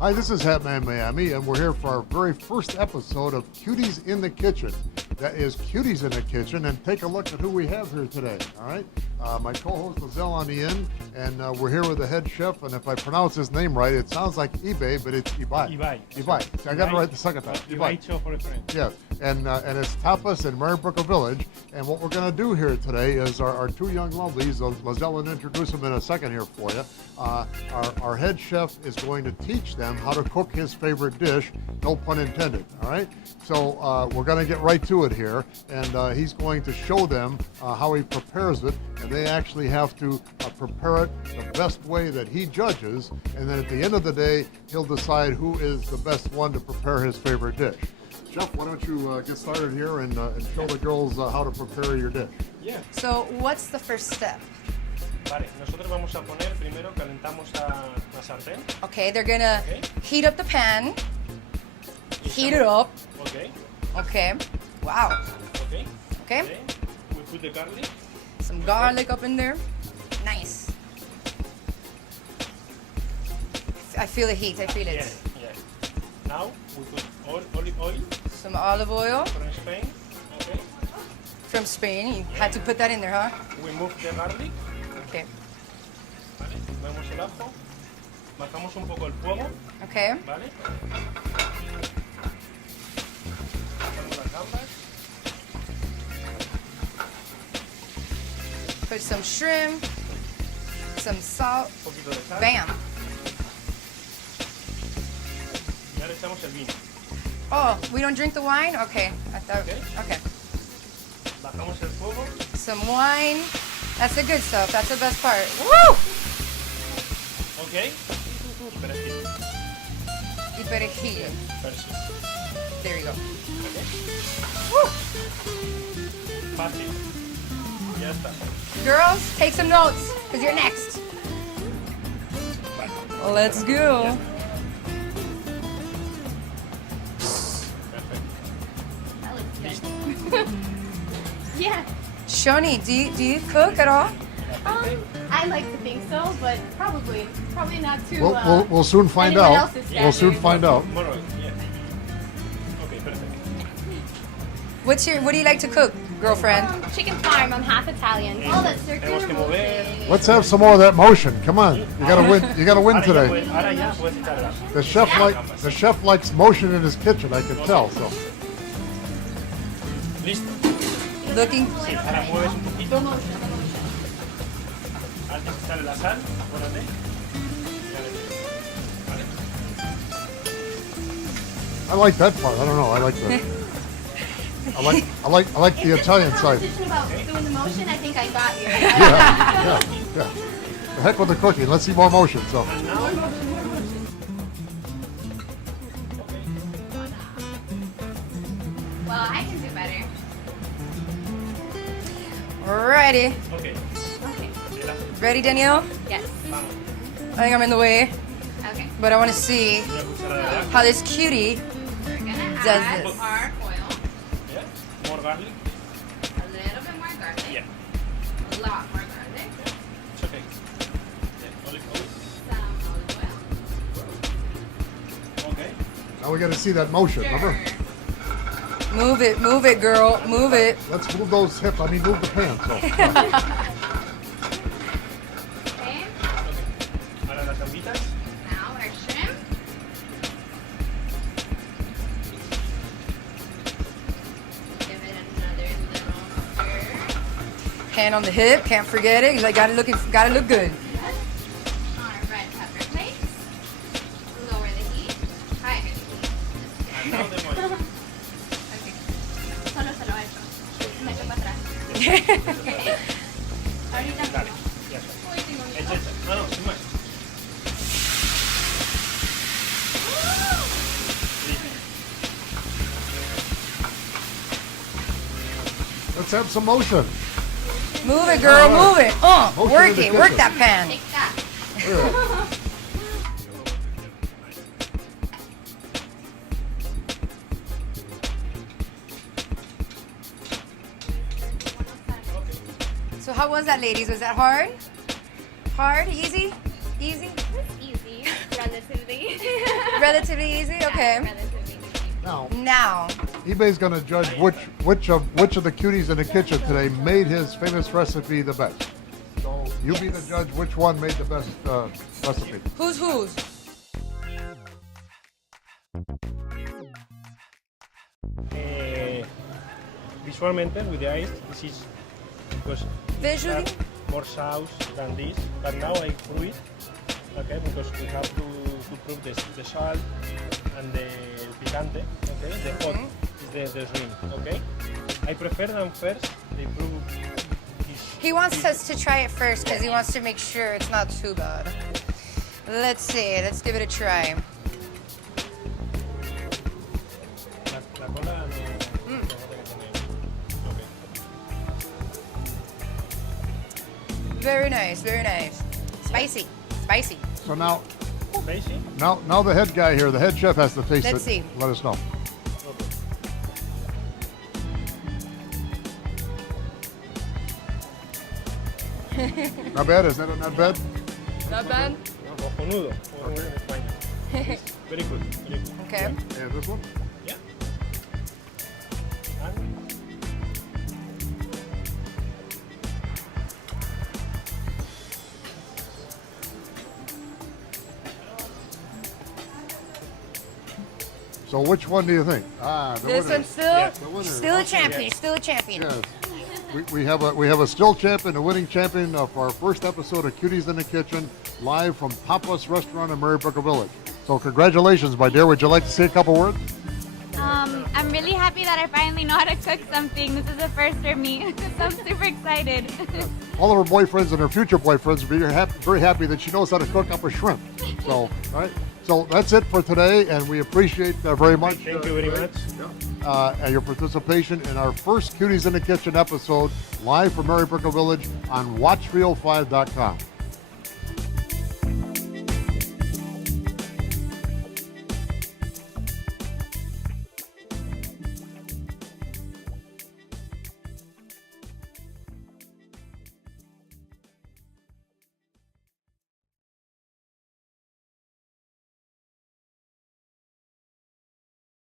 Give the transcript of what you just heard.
Hi, this is Hatman Miami, and we're here for our very first episode of Kuties in the Kitchen. That is Kuties in the Kitchen, and take a look at who we have here today, all right? My co-host Lizelle on the end, and we're here with the head chef, and if I pronounce his name right, it sounds like eBay, but it's Ibaitxo. I got it right the second time. Ibaitxo for a friend. Yes, and it's Tapas in Marybrook Village, and what we're going to do here today is our two young lovelies, Lizelle will introduce them in a second here for you. Our head chef is going to teach them how to cook his favorite dish, no pun intended, all right? So we're going to get right to it here, and he's going to show them how he prepares it, and they actually have to prepare it the best way that he judges, and then at the end of the day, he'll decide who is the best one to prepare his favorite dish. Chef, why don't you get started here and show the girls how to prepare your dish. Yeah. So what's the first step? Vale, nosotros vamos a poner, primero calentamos la sartén. Okay, they're gonna heat up the pan. Heat it up. Okay. Okay. Wow. Okay. Okay. Then we put the garlic. Some garlic up in there. Nice. I feel the heat. I feel it. Yes, yes. Now we put olive oil Some olive oil from Spain. Okay. from Spain. You had to put that in there, huh? We move the garlic. Okay. Vale. Vemos el ajo. Bajamos un poco el fuego. Okay. Vale. Bajamos las gambas. Put some shrimp, some salt. Un poquito de sal. Bam. Y ahora echamos el vino. Oh, we don't drink the wine? Okay. I thought. Okay. Bajamos el fuego. Some wine. That's the good stuff. That's the best part. Woo! Okay. Perejil. Y perejil. Perejil. There you go. Okay. Woo! Fácil. Ya está. Girls, take some notes, because you're next. Let's go. Perfecto. Yeah, Shoni, do you cook at all? I like to think so, but probably not too. We'll soon find anyone out. else's We'll soon standard. find out. More oil, yeah. Okay, perfect. What do you like to cook, girlfriend? Chicken farm. I'm half Italian. Oh, that's circular Tenemos que mover. motion. Let's have some more of that motion. Come on, you gotta win. You gotta win Ahora ya today. ahora ya puedes echar el ajo. The chef likes motion in his kitchen. I can tell. So Listo. Looking. Sí, ahora mueves un poquito. Antes que sale la sal, acuérdate. Ya le tienes. Vale. I like that part. I don't know. I like the. I like the Italian side. Decision about doing the motion. I think I got you. Yeah. The heck with the cooking. Let's see more motion. So. And now, Well, I can do better. Ready. okay. Okay. El ajo. Ready, Danielle? Yes. Vamos. I think I'm in the way, Okay. but I want to see Una cucharada de ajo. how this cutie We're gonna does add this. our oil. Yeah. More garlic. A little bit more garlic. Yeah. A lot more garlic. It's okay. Yeah. Olive oil. Some olive oil. Okay. Now we got to see that motion. Remember? Move it, girl, move it. Let's move those hips. I mean, move the pan. So. Okay. Okay. Ahora las gambitas. Now our shrimp. Give it another little stir. Hand on the hip, can't forget it. 'Cause I gotta look good. Our red pepper flakes. Lower the heat. Higher the heat. And now the oil. Okay. Solo eso. Me echo para atrás. Okay. Ahorita. Dale. Ya está. Uy, tengo miedo. Echa, echa. No, sin más. Let's have some motion. Move it, girl, move it. Motion Work in the it, work kitchen. that pan. Take that. Yeah. So how was that, ladies? Was that hard? Hard? Easy? Easy? Easy, relatively. Relatively easy. Yeah, Okay. relatively easy. Now, eBay's going to judge which of the cuties in the kitchen today made his famous recipe the best. So you be the judge. Which one made the best recipe? who's? Visualmente, with the eyes, this is because Visually? it has more sauce than this. But now I prove it, okay? Because we have to prove the salt and the picante, okay? The hot is the shrimp, okay? I prefer them first. They prove this. He wants us to try it first because he wants to make sure it's not too bad. Let's see. Let's give it a try. La cola no. Okay. Very nice. Very nice. Spicy. Spicy. So now Spicy? Now the head guy here, the head chef, has to taste it. Let's see. Let us know. Not bad, isn't it? Not bad. Not bad. Cojonudo. Cojonudo en España. It's very good. Very good. Okay. And this one? Yeah. And So which one do you think? The This winner. one's Yeah. The winner. still a Okay. champion. Still a champion. Yes. We have a still champion, a winning champion of our first episode of Cuties in the Kitchen, live from Tapas Restaurant in Marybrook Village. So congratulations, my dear. Would you like to say a couple words? I'm really happy that I finally know how to cook something. This is a first for me, so I'm super excited. All of her boyfriends and her future boyfriends will be very happy that she knows how to cook up a shrimp. So, all right. So that's it for today, and we appreciate very much. thank you very much. And your participation in our first Cuties in the Kitchen episode, live from Marybrook Village on WatchReel5.com.